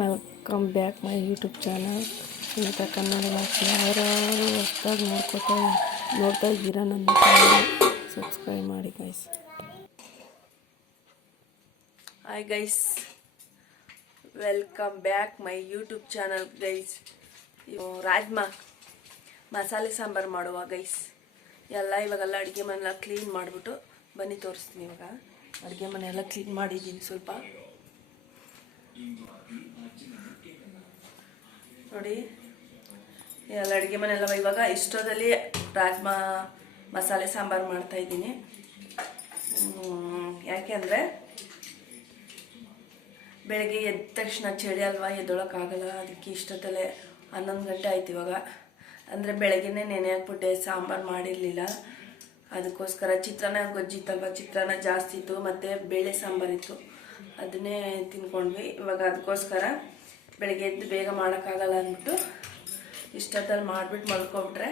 Welcome back my YouTube channel Sunita Kannada ಭಾಷೆ. ಯಾರು ಹೊಸದಾಗಿ ನೋಡ್ತಾ ಇದ್ದೀರಾ ನನ್ನ ಚಾನಲ್ ಸಬ್ಸ್ಕ್ರೈಬ್ ಮಾಡಿ guys. Hi guys, welcome back my YouTube channel guys. Rajma ಮಸಾಲೆ ಸಾಂಬಾರು ಮಾಡುವ ಗೈಸ್. ಇವಾಗೆಲ್ಲ ಅಡುಗೆ ಮನೆಲ್ಲ ಕ್ಲೀನ್ ಮಾಡಿಬಿಟ್ಟು ಬನ್ನಿ ತೋರಿಸ್ತೀನಿ. ಇವಾಗ ಅಡುಗೆ ಮನೆಯೆಲ್ಲ ಕ್ಲೀನ್ ಮಾಡಿದ್ದೀನಿ ಸ್ವಲ್ಪ ನೋಡಿ. ಎಲ್ಲ ಅಡುಗೆ ಮನೆಯೆಲ್ಲ ಇವಾಗ ಇಷ್ಟದಲ್ಲಿ ರಾಜ್ಮಾ ಮಸಾಲೆ ಸಾಂಬಾರು ಮಾಡ್ತಾ ಇದ್ದೀನಿ. ಯಾಕೆಂದರೆ ಬೆಳಗ್ಗೆ ಎದ್ದ ತಕ್ಷಣ ಚಳಿ ಅಲ್ವಾ, ಎದ್ದೊಳಕ್ಕಾಗಲ್ಲ. ಅದಕ್ಕೆ ಇಷ್ಟೊತ್ತಲ್ಲೇ 11 ಗಂಟೆ ಆಯ್ತು ಇವಾಗ. ಅಂದರೆ ಬೆಳಗ್ಗೆನೇ ನೆನೆ ಹಾಕ್ಬಿಟ್ಟೆ, ಸಾಂಬಾರು ಮಾಡಿರಲಿಲ್ಲ. ಅದಕ್ಕೋಸ್ಕರ ಚಿತ್ರಾನ್ನ ಗೊಜ್ಜಿತ್ತಲ್ವ, ಚಿತ್ರಾನ್ನ ಜಾಸ್ತಿ ಇತ್ತು ಮತ್ತು ಬೇಳೆ ಸಾಂಬಾರಿತ್ತು, ಅದನ್ನೇ ತಿನ್ಕೊಂಡ್ವಿ. ಇವಾಗ ಅದಕ್ಕೋಸ್ಕರ ಬೆಳಗ್ಗೆ ಎದ್ದು ಬೇಗ ಮಾಡೋಕ್ಕಾಗಲ್ಲ ಅಂದ್ಬಿಟ್ಟು ಇಷ್ಟೊತ್ತಲ್ಲಿ ಮಾಡಿಬಿಟ್ಟು ಮಲ್ಕೊಬಿಟ್ರೆ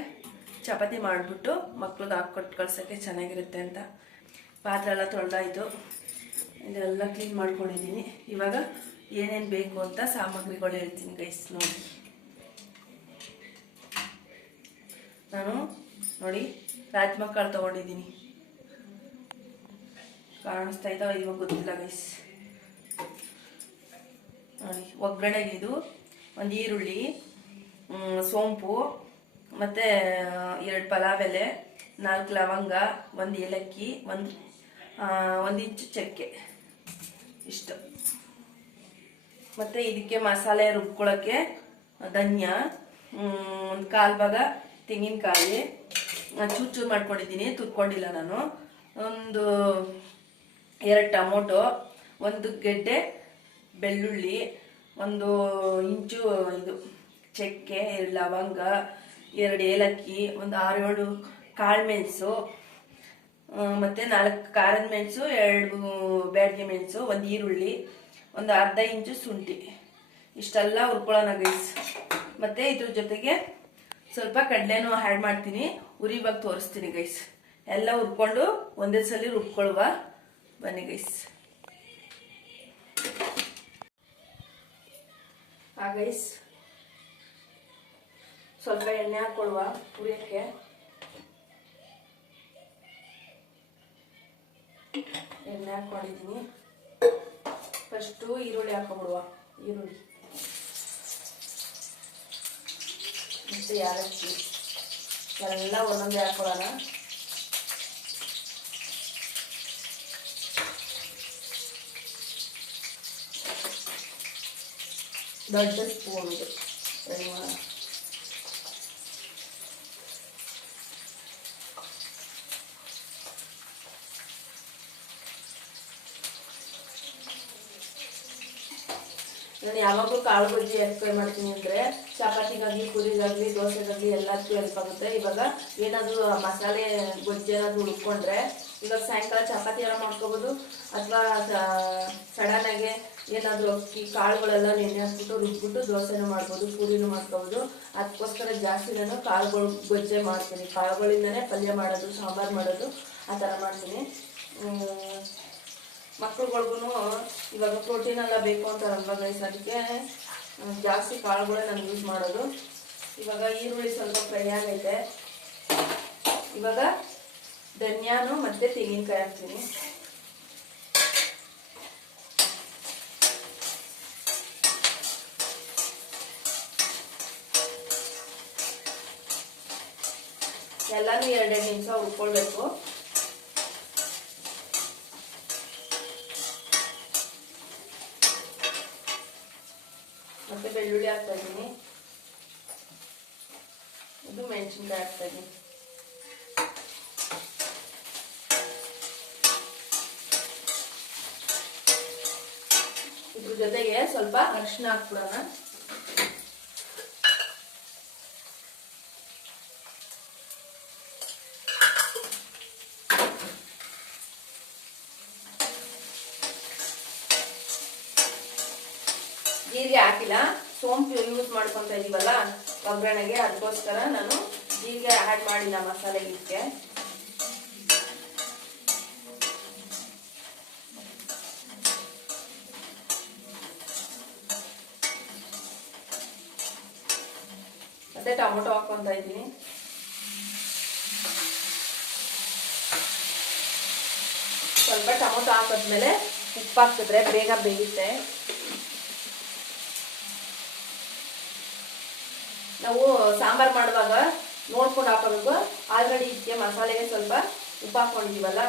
ಚಪಾತಿ ಮಾಡಿಬಿಟ್ಟು ಮಕ್ಳಿಗೆ ಹಾಕ್ಕೊಟ್ಟು ಕಳ್ಸೋಕ್ಕೆ ಚೆನ್ನಾಗಿರುತ್ತೆ ಅಂತ. ಪಾತ್ರೆ ಎಲ್ಲ ತೊಳೆದಾಯಿತು, ಇದೆಲ್ಲ ಕ್ಲೀನ್ ಮಾಡ್ಕೊಂಡಿದ್ದೀನಿ. ಇವಾಗ ಏನೇನು ಬೇಕು ಅಂತ ಸಾಮಗ್ರಿಗಳು ಹೇಳ್ತೀನಿ ಗೈಸ್. ನಾನು ನೋಡಿ ರಾಜ್ಮಾ ಕಾಳು ತೊಗೊಂಡಿದ್ದೀನಿ, ಕಾಣಿಸ್ತಾ ಇದ್ದಾವೆ ಇವಾಗ ಗೊತ್ತಿಲ್ಲ ಗೈಸ್. ನೋಡಿ ಒಗ್ಗರಣೆಗೆ ಇದು ಒಂದು ಈರುಳ್ಳಿ, ಸೋಂಪು ಮತ್ತು 2 ಪಲಾವ್ ಎಲೆ, 4 ಲವಂಗ, 1 ಏಲಕ್ಕಿ, 1 ಇಂಚು ಚಕ್ಕೆ, ಇಷ್ಟು. ಮತ್ತು ಇದಕ್ಕೆ ಮಸಾಲೆ ರುಬ್ಕೊಳ್ಳೋಕ್ಕೆ ಧನ್ಯ, 1 ಕಾಲು ಭಾಗ ತೆಂಗಿನಕಾಯಿ ಚೂರು ಮಾಡ್ಕೊಂಡಿದ್ದೀನಿ, ತುರ್ಕೊಂಡಿಲ್ಲ ನಾನು. 2 ಟೊಮೊಟೊ, 1 ಗೆಡ್ಡೆ ಬೆಳ್ಳುಳ್ಳಿ, 1 ಇಂಚು ಇದು ಚಕ್ಕೆ, 2 ಲವಂಗ, 2 ಏಲಕ್ಕಿ, 6-7 ಕಾಳು ಮೆಣಸು, ಮತ್ತು 4 ಖಾರದ ಮೆಣಸು, 2 ಬ್ಯಾಡಗಿ ಮೆಣಸು, 1 ಈರುಳ್ಳಿ, 1 ಅರ್ಧ ಇಂಚು ಶುಂಠಿ, ಇಷ್ಟೆಲ್ಲ ಹುರ್ಕೊಳ್ಳೋಣ ಗೈಸ್. ಮತ್ತು ಇದ್ರ ಜೊತೆಗೆ ಸ್ವಲ್ಪ ಕಡಲೆನೂ ಆ್ಯಡ್ ಮಾಡ್ತೀನಿ, ಉರಿವಾಗ ತೋರಿಸ್ತೀನಿ ಗೈಸ್. ಎಲ್ಲ ಹುರ್ಕೊಂಡು ಒಂದೇ ಸಲ ರುಬ್ಕೊಳ್ಳುವ ಬನ್ನಿ ಗೈಸ್. ಗೈಸ್ ಸ್ವಲ್ಪ ಎಣ್ಣೆ ಹಾಕ್ಕೊಳುವ ಹುರಿಯೋಕ್ಕೆ. ಎಣ್ಣೆ ಹಾಕ್ಕೊಂಡಿದ್ದೀನಿ. ಫಸ್ಟು ಈರುಳ್ಳಿ ಹಾಕೊಂಬಿಡುವ, ಈರುಳ್ಳಿ ಮತ್ತು ಯಾಲಕ್ಕಿ ಎಲ್ಲ ಒಂದೊಂದೇ ಹಾಕೊಳ್ಳೋಣ. ದೊಡ್ಡ ಸ್ಪೂನ್ ಇದು ರೆಡಿ ಮಾಡೋಣ. ನಾನು ಯಾವಾಗಲೂ ಕಾಳು ಗೊಜ್ಜಿ ಫ್ರೈ ಮಾಡ್ತೀನಿ ಅಂದರೆ ಚಪಾತಿಗಾಗಲಿ, ಪೂರಿಗಾಗಲಿ, ದೋಸೆಗಾಗಲಿ ಎಲ್ಲದಕ್ಕೂ ಹೆಲ್ಪ್ ಆಗುತ್ತೆ. ಇವಾಗ ಏನಾದರೂ ಮಸಾಲೆ ಗೊಜ್ಜು ಏನಾದರೂ ಉಳ್ಕೊಂಡ್ರೆ ಇವಾಗ ಸಾಯಂಕಾಲ ಚಪಾತಿ ಎಲ್ಲ ಮಾಡ್ಕೋಬೋದು, ಅಥವಾ ಸಡನ್ನಾಗೆ ಏನಾದರೂ ಅಕ್ಕಿ ಕಾಳುಗಳೆಲ್ಲ ನೆನೆ ಹಾಕ್ಬಿಟ್ಟು ರುಬ್ಬಿಟ್ಟು ದೋಸೆನೂ ಮಾಡ್ಬೋದು, ಪೂರಿನೂ ಮಾಡ್ಕೋಬೋದು. ಅದಕ್ಕೋಸ್ಕರ ಜಾಸ್ತಿ ನಾನು ಕಾಳುಗಳು ಗೊಜ್ಜೆ ಮಾಡ್ತೀನಿ. ಕಾಳುಗಳಿಂದನೇ ಪಲ್ಯ ಮಾಡೋದು, ಸಾಂಬಾರು ಮಾಡೋದು, ಆ ಥರ ಮಾಡ್ತೀನಿ. ಮಕ್ಳುಗಳಿಗೂ ಇವಾಗ ಪ್ರೋಟೀನ್ ಎಲ್ಲ ಬೇಕು ಅಂತಾರಲ್ವ ಗೈಸ್, ಅದಕ್ಕೆ ಜಾಸ್ತಿ ಕಾಳುಗಳೇ ನಾನು ಯೂಸ್ ಮಾಡೋದು. ಇವಾಗ ಈರುಳ್ಳಿ ಸ್ವಲ್ಪ ಫ್ರೈ ಆಗೈತೆ. ಇವಾಗ ಧನ್ಯಾನು ಮತ್ತು ತೆಂಗಿನಕಾಯಿ ಹಾಕ್ತೀನಿ. ಎಲ್ಲನೂ 2 ನಿಮಿಷ ಹುರ್ಕೊಳ್ಬೇಕು. ಮತ್ತೆ ಬೆಳ್ಳುಳ್ಳಿ ಹಾಕ್ತಾ ಇದ್ದೀನಿ, ಇದು ಮೆಣಸಿನ್ಕಾಯಿ ಹಾಕ್ತಾ ಇದ್ದೀನಿ. ಇದ್ರ ಜೊತೆಗೆ ಸ್ವಲ್ಪ ಅರಿಶಿನ ಹಾಕ್ಬಿಡೋಣ. ಜೀರಿಗೆ ಹಾಕಿಲ್ಲ, ಸೋಂಪು ಯೂಸ್ ಮಾಡ್ಕೊತಾ ಇದೀವಲ್ಲ ಒಗ್ಗರಣೆಗೆ, ಅದಕ್ಕೋಸ್ಕರ ನಾನು ಜೀರಿಗೆ ಆ್ಯಡ್ ಮಾಡಿಲ್ಲ ಮಸಾಲೆಗೆ. ಮತ್ತೆ ಟೊಮೊಟೊ ಹಾಕೊತಾ ಇದ್ದೀನಿ. ಸ್ವಲ್ಪ ಟೊಮೊಟೊ ಹಾಕಿದ್ಮೇಲೆ ಉಪ್ಪು ಹಾಕಿದ್ರೆ ಬೇಗ ಬೇಯುತ್ತೆ. ನಾವು ಸಾಂಬಾರು ಮಾಡುವಾಗ ನೋಡ್ಕೊಂಡು ಹಾಕೋಬೇಕು. ಆಲ್ರೆಡಿ ಇದಕ್ಕೆ ಮಸಾಲೆಗೆ ಸ್ವಲ್ಪ ಉಪ್ಪು ಹಾಕೊಂಡಿದ್ದೀವಲ್ಲ,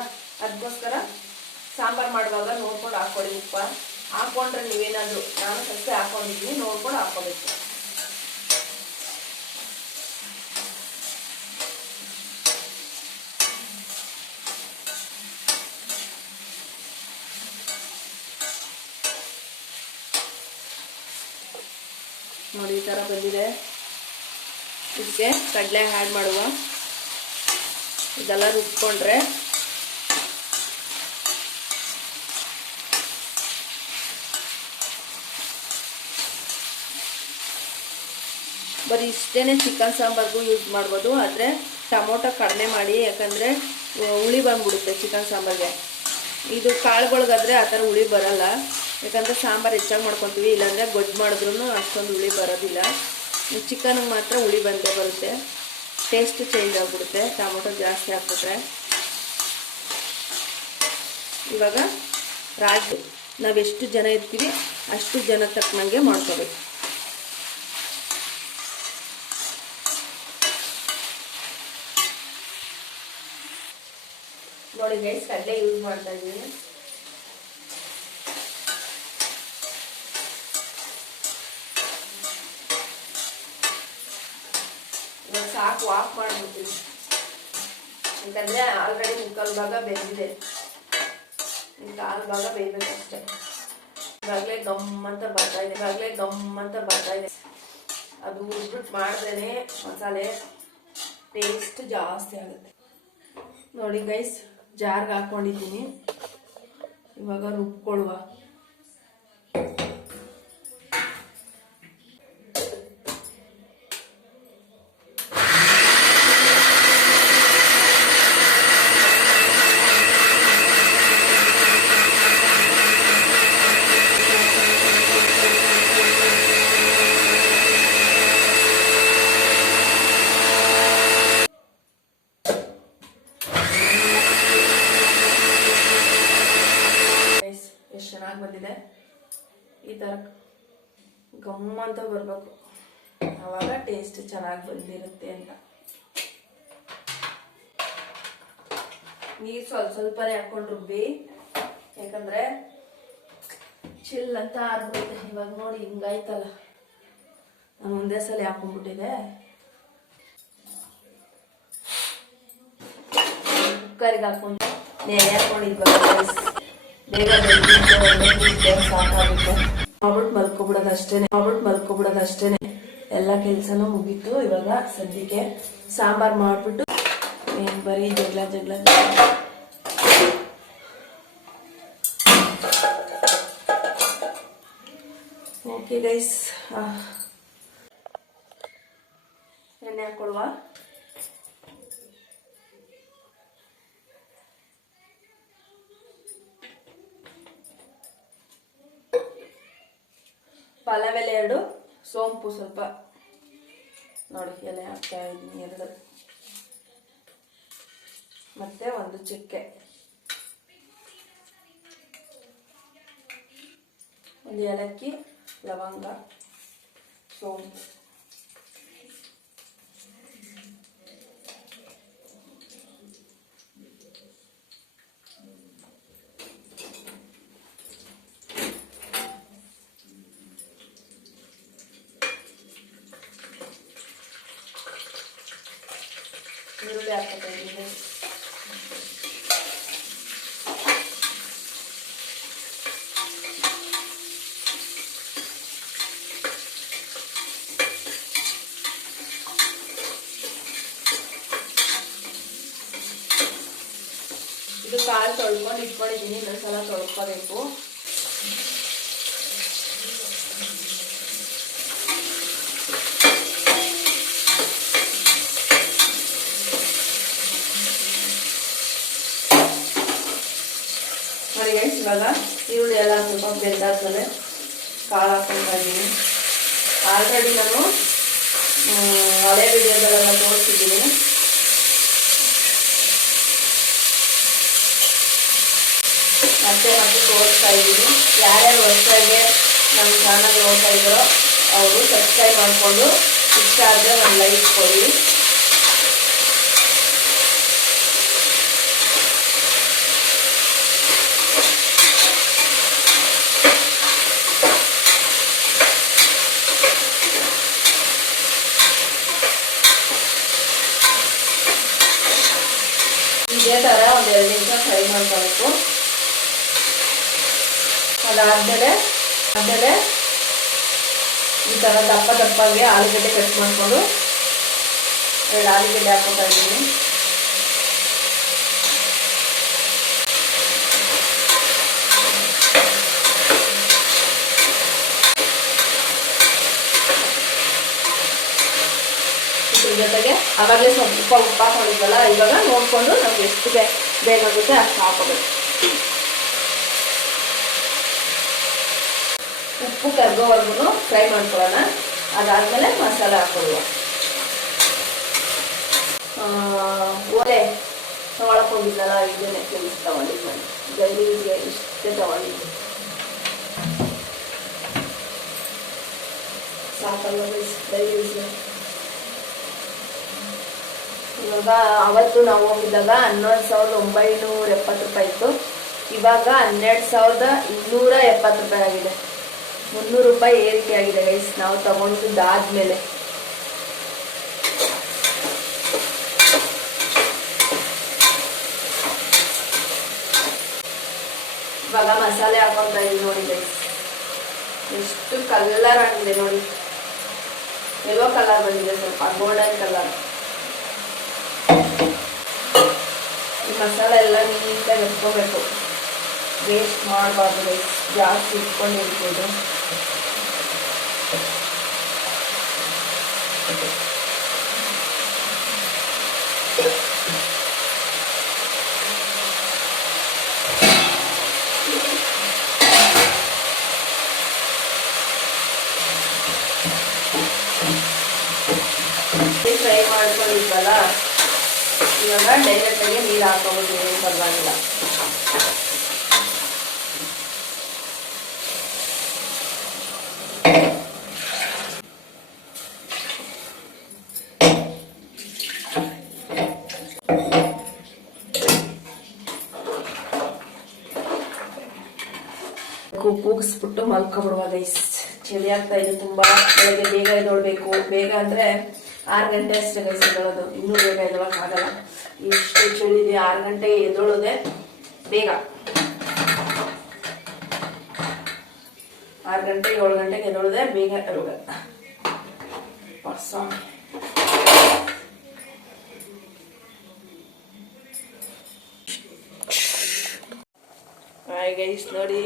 ಅದಕ್ಕೋಸ್ಕರ ಸಾಂಬಾರು ಮಾಡುವಾಗ ನೋಡ್ಕೊಂಡು ಹಾಕೊಳ್ಳಿ. ಉಪ್ಪು ಹಾಕೊಂಡ್ರೆ ನೀವೇನಾದರೂ, ನಾನು ಸ್ವಲ್ಪ ಹಾಕೊಂಡಿದ್ದೀನಿ, ನೋಡ್ಕೊಂಡು ಹಾಕೋಬೇಕು. ನೋಡಿ ಈ ಥರ ಬಂದಿದೆ. ಇದಕ್ಕೆ ಕಡಲೆ ಆ್ಯಡ್ ಮಾಡುವ. ಇದೆಲ್ಲ ರುಬ್ಕೊಂಡ್ರೆ ಬರೀ ಇಷ್ಟೇ ಚಿಕನ್ ಸಾಂಬಾರ್ಗೂ ಯೂಸ್ ಮಾಡ್ಬೋದು. ಆದರೆ ಟೊಮೊಟೊ ಕಡಿಮೆ ಮಾಡಿ, ಯಾಕಂದರೆ ಹುಳಿ ಬಂದ್ಬಿಡುತ್ತೆ ಚಿಕನ್ ಸಾಂಬಾರಿಗೆ. ಇದು ಕಾಳುಗಳಿಗಾದರೆ ಆ ಥರ ಹುಳಿ ಬರಲ್ಲ, ಯಾಕಂದರೆ ಸಾಂಬಾರು ಹೆಚ್ಚಾಗಿ ಮಾಡ್ಕೊತೀವಿ. ಇಲ್ಲಾಂದರೆ ಗೊಜ್ಜು ಮಾಡಿದ್ರೂ ಅಷ್ಟೊಂದು ಹುಳಿ ಬರೋದಿಲ್ಲ. ಚಿಕನ್ಗೆ ಮಾತ್ರ ಹುಳಿ ಬಂದೇ ಬರುತ್ತೆ, ಟೇಸ್ಟ್ ಚೇಂಜ್ ಆಗಿಬಿಡುತ್ತೆ ಟೊಮೊಟೊ ಜಾಸ್ತಿ ಹಾಕ್ಬಿಟ್ರೆ. ಇವಾಗ ರಾಗಿ ನಾವೆಷ್ಟು ಜನ ಇರ್ತೀವಿ ಅಷ್ಟು ಜನ ತಕ್ಕನಂಗೆ ಮಾಡ್ಕೋಬೇಕು. ನೋಡಿ ಗೈಸ್, ಕಡಲೆ ಯೂಸ್ ಮಾಡ್ತಾ ಇದ್ದೀನಿ. ಇವಾಗ ಸಾಕು, ಆಫ್ ಮಾಡ್ಬಿಡ್ತೀನಿ. ಯಾಕಂದರೆ ಆಲ್ರೆಡಿ ಮುಕ್ಕಾಲು ಭಾಗ ಬೆಂದಿದೆ, ಕಾಲು ಭಾಗ ಬೇಯಬೇಕಷ್ಟೆ. ಇವಾಗಲೇ ಗಮ್ಮಂತ ಬರ್ತಾ ಇದೆ. ಅದು ಉದ್ಬಿಟ್ಟು ಮಾಡಿದ್ರೇ ಮಸಾಲೆ ಟೇಸ್ಟ್ ಜಾಸ್ತಿ ಆಗುತ್ತೆ. ನೋಡಿ ಗೈಸ್, ಜಾರ್ಗೆ ಹಾಕ್ಕೊಂಡಿದ್ದೀನಿ. ಇವಾಗ ರುಬ್ಕೊಳ್ಳುವ. ಚೆನ್ನಾಗಿ ಬಂದಿದೆ. ಈ ಥರ ಗಮ್ಮಂತ ಬರಬೇಕು, ಆವಾಗ ಟೇಸ್ಟ್ ಚೆನ್ನಾಗಿ ಬಂದಿರುತ್ತೆ ಅಂತ. ನೀರು ಸ್ವಲ್ಪನೇ ಹಾಕೊಂಡು ರುಬ್ಬಿ, ಯಾಕಂದರೆ ಚಿಲ್ ಅಂತ ಆರ್ಬಿಡುತ್ತೆ. ಇವಾಗ ನೋಡಿ ಹಿಂಗಾಯ್ತಲ್ಲ, ನಾನು ಒಂದೇ ಸಲ ಹಾಕೊಂಡ್ಬಿಟ್ಟಿದೆ. ಕುಕ್ಕರಿಗೆ ಹಾಕೊಂಡು ನೆನೆ ಹಾಕೊಂಡಿದ್ವಾಗ ಬೇಗ ಸಾಕಾಗುತ್ತೆ. ಮಲ್ಕೊಬಿಡೋದು ಅಷ್ಟೇನೆ. ಎಲ್ಲ ಕೆಲಸನೂ ಮುಗೀತು. ಇವಾಗ ಸದ್ಯಕ್ಕೆ ಸಾಂಬಾರು ಮಾಡಿಬಿಟ್ಟು ಬರೀ ಜಗಳ ಓಕೆ ಗೈಸ್, ಎಣ್ಣೆ ಹಾಕೊಳುವ. ಪಲಾವ್ ಎಲೆ 2, ಸೋಂಪು ಸ್ವಲ್ಪ ನೋಡಿ ಎಲೆ ಹಾಕ್ತಾ ಇದ್ದೀನಿ 2, ಮತ್ತೆ 1 ಚಕ್ಕೆ, 1 ಏಲಕ್ಕಿ, ಲವಂಗ, ಸೋಂಪು. ಈರುಳ್ಳಿ ಹಾಕ್ತಾ ಇದ್ದೀನಿ. ಇದು ಕಾಳು ತೊಳ್ಕೊಂಡು ಇಟ್ಕೊಂಡಿದ್ದೀನಿ, ಇನ್ನೊಂದ್ಸಲ ತೊಳ್ಕೋಬೇಕು. ನೋಡಿ ಗೈಸ್, ಇವಾಗ ಈರುಳ್ಳಿ ಎಲ್ಲ ಸ್ವಲ್ಪ ಬೆಂದಾದ್ಮೇಲೆ ಕಾಳು ಹಾಕ್ತಾ ಇದ್ದೀನಿ. ಆಲ್ರೆಡಿ ನಾನು ಹಳೆ ವಿಡಿಯೋಗಳೆಲ್ಲ ತೋರಿಸಿದ್ದೀನಿ. ಮತ್ತೆ ತೋರಿಸ್ತಾ ಇದ್ದೀನಿ. ಯಾರ್ಯಾರು ಹೊಸದಾಗಿ ನಮ್ಮ ಚಾನಲ್ ನೋಡ್ತಾ ಇದ್ದಾರೋ ಅವರು ಸಬ್ಸ್ಕ್ರೈಬ್ ಮಾಡಿಕೊಂಡು ಇಷ್ಟ ಆದರೆ ಒಂದು ಲೈಕ್ ಕೊಡಿ. ಇದೇ ಥರ ಒಂದು 2 ನಿಮಿಷ ಫ್ರೈ ಮಾಡ್ಕೋಬೇಕು. ಅದಾದಮೇಲೆ ಈ ಥರ ದಪ್ಪಗೆ ಆಲೂಗಡ್ಡೆ ಕಟ್ ಮಾಡಿಕೊಂಡು 2 ಆಲೂಗಡ್ಡೆ ಹಾಕ್ಕೊತಾ ಇದ್ದೀನಿ. ಇದ್ರ ಜೊತೆಗೆ ಆವಾಗಲೇ ಸ್ವಲ್ಪ ಉಪ್ಪು ಹಾಕೊಂಡಿದ್ವಲ್ಲ, ಇವಾಗ ನೋಡಿಕೊಂಡು ನಮ್ಗೆ ಎಷ್ಟು ಬೇಕಾಗುತ್ತೆ ಅಷ್ಟು ಹಾಕೋಬೇಕು. ಉಪ್ಪು ಕರ್ಗೋವರೆಗೂ ಫ್ರೈ ಮಾಡ್ಕೊಳ್ಳೋಣ. ಅದಾದಮೇಲೆ ಮಸಾಲೆ ಹಾಕೊಳ್ಳುವ. ಒಲೆ ತೊಗೊಳಕ್ಕೆ ಹೋಗಿದ್ದಲ್ಲ, ಇದನ್ನೇ ಕೆಲಸ ತೊಗೊಂಡಿದ್ದು ನಾನು ಗೈರಿಗೆ ಇಷ್ಟೇ ತೊಗೊಂಡಿದ್ದು. ಸಾಕಲ್ಲ ಡೈಲಿ. ಇವಾಗ ಅವತ್ತು ನಾವು ಹೋಗಿದ್ದಾಗ 11,970 ರೂಪಾಯಿ ಇತ್ತು. ಇವಾಗ 12,270 ರೂಪಾಯಿ ಆಗಿದೆ. 300 ರೂಪಾಯಿ ಏರಿಕೆ ಆಗಿದೆ ಗೈಸ್, ನಾವು ತಗೊಂಡಿದ್ದಾದ್ಮೇಲೆ. ಇವಾಗ ಮಸಾಲೆ ಹಾಕೊಂತ ಇದೀವಿ ನೋಡಿ ಗೈಸ್. ಎಷ್ಟು ಕಲರ್ ಆಗಿದೆ ನೋಡಿ, ಯೆಲ್ಲೋ ಕಲರ್ ಬಂದಿದೆ, ಸ್ವಲ್ಪ ಗೋಲ್ಡನ್ ಕಲರ್. ಈ ಮಸಾಲೆ ಎಲ್ಲ ನೀಟಾಗಿ ಎತ್ಕೋಬೇಕು, ವೇಸ್ಟ್ ಮಾಡಬಾರ್ದು ಗೈಸ್, ಜಾಸ್ತಿ ಇಟ್ಕೊಂಡಿರ್ಬೋದು. ಫ್ರೈ ಮಾಡ್ಕೊಂಡಿದ್ವಲ್ಲ, ಇವಾಗ ಡೈರೆಕ್ಟಾಗಿ ನೀರು ಹಾಕೋಬೋದು, ಏನು ಪರವಾಗಿಲ್ಲ. ಕೂಗಿಸ್ಬಿಟ್ಟು ಮಲ್ಕೊಬಿಡುವ ಗೈಸ್. ಚಳಿ ಆಗ್ತಾ ಇದೆ ತುಂಬ. ಬೆಳಗ್ಗೆ ಬೇಗ ಎದ್ದೊಳ್ಬೇಕು. ಬೇಗ ಅಂದರೆ 6 ಗಂಟೆ ಅಷ್ಟೇ ಗೈಸ್ ಎದ್ದೊಳೋದು, ಇನ್ನೂ ಬೇಗ ಎದ್ದೊಳಕ್ಕಾಗಲ್ಲ. ಇಷ್ಟು ಚಳಿ ಇದೆ. 6 ಗಂಟೆಗೆ ಎದ್ದೊಳೋದೆ ಬೇಗ. 6 ಗಂಟೆ 7 ಗಂಟೆಗೆ ಎದ್ದೊಳೋದೆ ಬೇಗ ಎದ್ದೊಳೋದೆ. ಹಾಯ್ ಗೈಸ್, ನೋಡಿ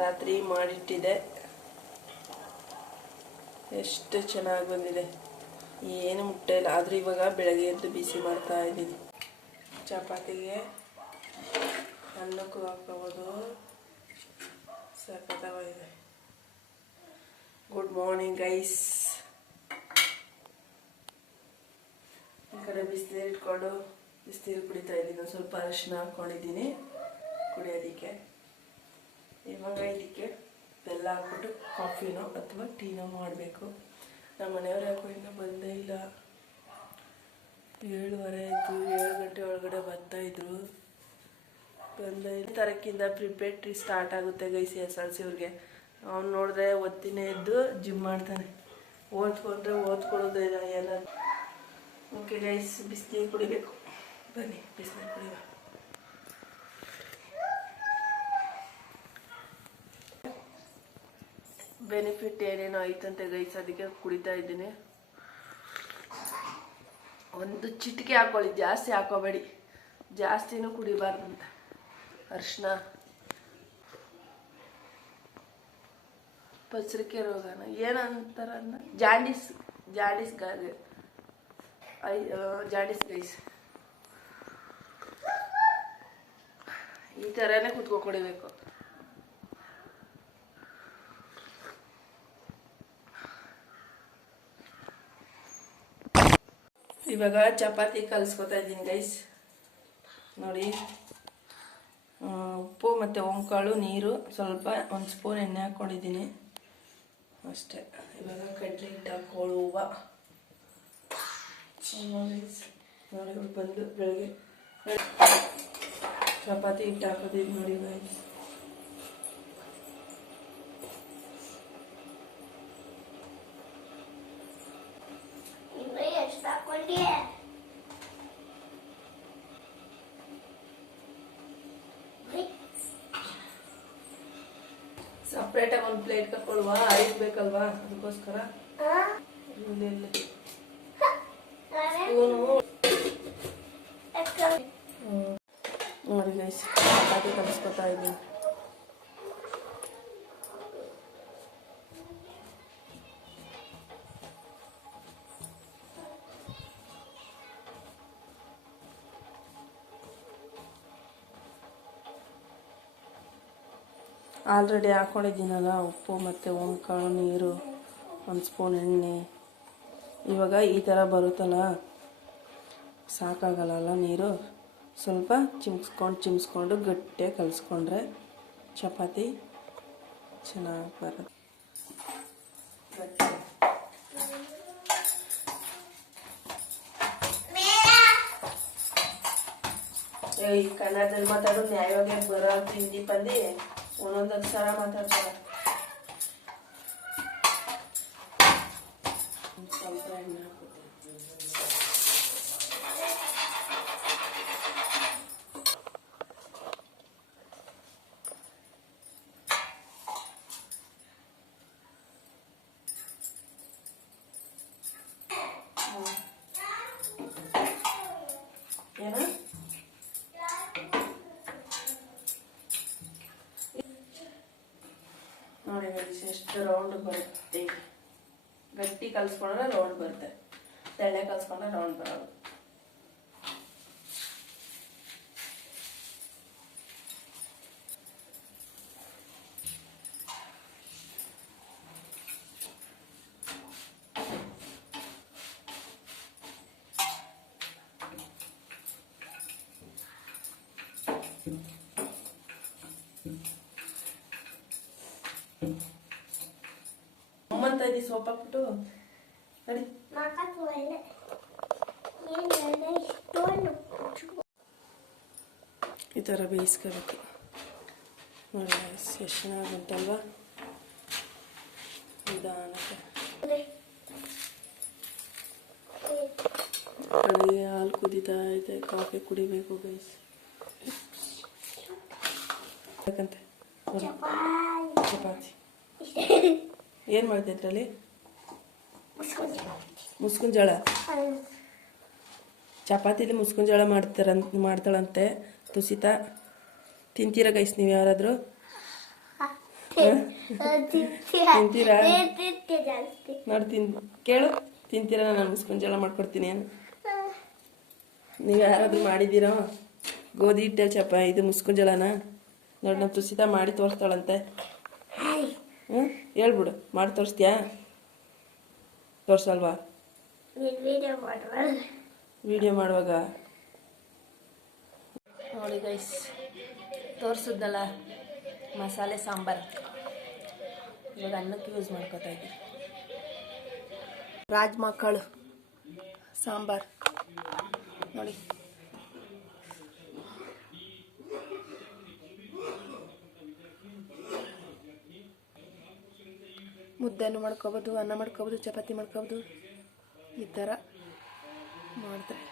ರಾತ್ರಿ ಮಾಡಿಟ್ಟಿದೆ, ಎಷ್ಟು ಚೆನ್ನಾಗಿ ಬಂದಿದೆ. ಏನು ಮುಟ್ಟೆ ಇಲ್ಲ. ಆದರೂ ಇವಾಗ ಬೆಳಗ್ಗೆ ಎದ್ದು ಬಿಸಿ ಮಾಡ್ತಾ ಇದ್ದೀನಿ. ಚಪಾತಿಗೆ ಅನ್ನಕ್ಕೂ ಹಾಕೋಬೋದು, ಸಖತ್ತಾಗಿದೆ. Good morning guys. ಈ ಕಡೆ ಬಿಸಿನೀರು ಇಟ್ಕೊಂಡು ಬಿಸಿನೀರು ಕುಡಿತಾ ಇದ್ದೀನಿ. ಸ್ವಲ್ಪ ಅರಿಶಿನ ಹಾಕ್ಕೊಂಡಿದ್ದೀನಿ ಕುಡಿಯೋದಕ್ಕೆ. ಇವಾಗ ಇದಕ್ಕೆ ಬೆಲ್ಲ ಹಾಕ್ಬಿಟ್ಟು ಕಾಫಿನೋ ಅಥವಾ ಟೀನೋ ಮಾಡಬೇಕು. ನಮ್ಮ ಮನೆಯವ್ರು ಯಾಕೋ ಇನ್ನೂ ಬಂದೇ ಇಲ್ಲ. 7:30 ಆಯಿತು. 7 ಗಂಟೆ ಒಳಗಡೆ ಬರ್ತಾಯಿದ್ರು. ಬಂದ ತಾರೀಕಿಂದ ಪ್ರಿಪೇರ್ಟ್ರಿ ಸ್ಟಾರ್ಟ್ ಆಗುತ್ತೆ ಗೈಸ್ SLC ಅವ್ರಿಗೆ. ಅವ್ನು ನೋಡಿದ್ರೆ ಒತ್ತಿನೇ ಎದ್ದು ಜಿಮ್ ಮಾಡ್ತಾನೆ. ಓದ್ಕೊಂಡ್ರೆ ಓದ್ಕೊಳ್ಳೋದೇ ಇಲ್ಲ ಏನಾದ್ರು. ಓಕೆ ಗೈಸ್, ಬಿಸಿನೀರು ಕುಡಿಬೇಕು. ಬನ್ನಿ ಬಿಸಿನೀರು ಕುಡಿಯುವ. ಬೆನಿಫಿಟ್ ಏನೇನೋ ಐತಂತೆ ಗೈಸ್, ಅದಕ್ಕೆ ಕುಡಿತಾ ಇದ್ದೀನಿ. ಒಂದು ಚಿಟಿಕೆ ಹಾಕೊಳ್ಳಿ, ಜಾಸ್ತಿ ಹಾಕೋಬೇಡಿ, ಜಾಸ್ತಿನೂ ಕುಡಿಬಾರ್ದಂತ. ಅರಿಶಿನ ಪಸರಿಕೆ ರೋಗನ ಏನಂತಾರ, ಜಾಂಡಿಸ್ ಜಾಂಡಿಸ್ ಗೈಸ್. ಈ ಥರನೇ ಕುತ್ಕೊಂಡು ಕುಡಿಬೇಕು. ಇವಾಗ ಚಪಾತಿ ಕಲಿಸ್ಕೊತಾ ಇದ್ದೀನಿ ಗೈಸ್. ನೋಡಿ, ಉಪ್ಪು ಮತ್ತು ಓಂಕಾಳು ನೀರು ಸ್ವಲ್ಪ 1 ಸ್ಪೂನ್ ಎಣ್ಣೆ ಹಾಕ್ಕೊಂಡಿದ್ದೀನಿ ಅಷ್ಟೇ. ಇವಾಗ ಕಡಲೆ ಹಿಟ್ಟು ಹಾಕೊಳ್ಳುವ. ನೋಡಿ ಬಂದು ಬೆಳಗ್ಗೆ ಚಪಾತಿ ಹಿಟ್ಟು ಹಾಕೋದಿದ್ದು ನೋಡಿ ಗೈಸ್. ಸಪ್ರೇಟಾಗಿ ಒಂದು ಪ್ಲೇಟ್ ಕಟ್ಕೊಳ್ವ, ಬೇಕಲ್ವಾ ಅದಕ್ಕೋಸ್ಕರ. ನೋಡಿ ಗೈಸ್, ಚಪಾತಿ ಕಲಿಸ್ಕೊತಾ ಇದ್ದೀನಿ. ಆಲ್ರೆಡಿ ಹಾಕ್ಕೊಂಡಿದ್ದೀನಲ್ಲ ಉಪ್ಪು ಮತ್ತು ಓಂಕಾಳು ನೀರು 1 ಸ್ಪೂನ್ ಎಣ್ಣೆ. ಇವಾಗ ಈ ಥರ ಬರುತ್ತಲ್ಲ, ಸಾಕಾಗಲ್ಲ ನೀರು, ಸ್ವಲ್ಪ ಚಿಮ್ಸ್ಕೊಂಡು ಗಟ್ಟಿಯಾಗಿ ಕಲಿಸ್ಕೊಂಡ್ರೆ ಚಪಾತಿ ಚೆನ್ನಾಗಿ ಬರುತ್ತೆ. ಈ ಕನ್ನಡದಲ್ಲಿ ಮಾತಾಡೋದು ನ್ಯಾಯವಾಗಿ ಬರೋ ಹಿಂದಿ ಪಂದಿ ಒಂದೊಂದು ಅಕ್ಷರ ಮಾತಾಡ್ತಾರೆ. ಸ್ವಲ್ಪ ಎಣ್ಣೆ ಏನ ನೋಡಿ ಎಷ್ಟು ರೌಂಡ್ ಬರುತ್ತೆ. ಗಟ್ಟಿ ಕಲಿಸ್ಕೊಂಡ್ರೆ ರೌಂಡ್ ಬರುತ್ತೆ, ತೆಳ್ಳೆ ಕಲಿಸ್ಕೊಂಡ್ರೆ ರೌಂಡ್ ಬರೋದು. ಅಮ್ಮಂತ ಇದ್ದೀ ಸೋಪ್ ಹಾಕ್ಬಿಟ್ಟು ನಡಿ. ಈ ಥರ ಬೇಯಿಸ್ಕೋಬೇಕು ನೋಡಿ. ಎಷ್ಟು ಚೆನ್ನಾಗುಂಟಲ್ವಾ ನಿಧಾನಕ್ಕೆ. ಕಡೆಗೆ ಹಾಲು ಕುದೀತಾ ಇದೆ, ಕಾಫಿ ಕುಡಿಬೇಕು ಗೈಸ್. ಯಾಕಂತೆ ಚಪಾತಿ ಏನು ಮಾಡಿದೆ ಇದರಲ್ಲಿ? ಮುಸ್ಕಿನ ಜೋಳ. ಚಪಾತಿಲಿ ಮುಸ್ಕಿನ ಜೋಳ ಮಾಡ್ತಾಳಂತೆ ತುಸಿತಾ. ತಿಂತೀರಾ ಗೈಸ್ ನೀವು ಯಾರಾದರೂ? ತಿಂತೀರಾ? ನೋಡಿ ಕೇಳು, ತಿಂತೀರಾ? ನಾನು ಮುಸ್ಕಿನ ಜೋಳ ಮಾಡ್ಕೊಡ್ತೀನಿ ಏನು? ನೀವು ಯಾರಾದರೂ ಮಾಡಿದ್ದೀರಾ? ಗೋಧಿ ಹಿಟ್ಟಲ್ಲಿ ಇದು ಮುಸ್ಕಿನ ಜೋಳನ ನೋಡಿ ನಮ್ಮ ತುಸಿತಾ ಮಾಡಿ ತೋರಿಸ್ತಾಳಂತೆ. ಹೇಳ್ಬಿಡು, ಮಾಡಿ ತೋರಿಸ್ತೀಯಾ? ತೋರಿಸಲ್ವಾ? ವಿಡಿಯೋ ಮಾಡುವಾಗ ನೋಡಿ ಗೈಸ್, ತೋರಿಸಿದ್ನಲ್ಲ ಮಸಾಲೆ ಸಾಂಬಾರು, ಇವಾಗ ಅನ್ನಕ್ಕೆ ಯೂಸ್ ಮಾಡ್ಕೊತಾ ಇದ್ದೀವಿ. ರಾಜ್ಮಾ ಕಾಳು ಸಾಂಬಾರು ನೋಡಿ. ಮುದ್ದೆನೂ ಮಾಡ್ಕೋಬೋದು, ಅನ್ನ ಮಾಡ್ಕೋಬೋದು, ಚಪಾತಿ ಮಾಡ್ಕೋಬೋದು. ಈ ಥರ ಮಾಡಿದ್ರೆ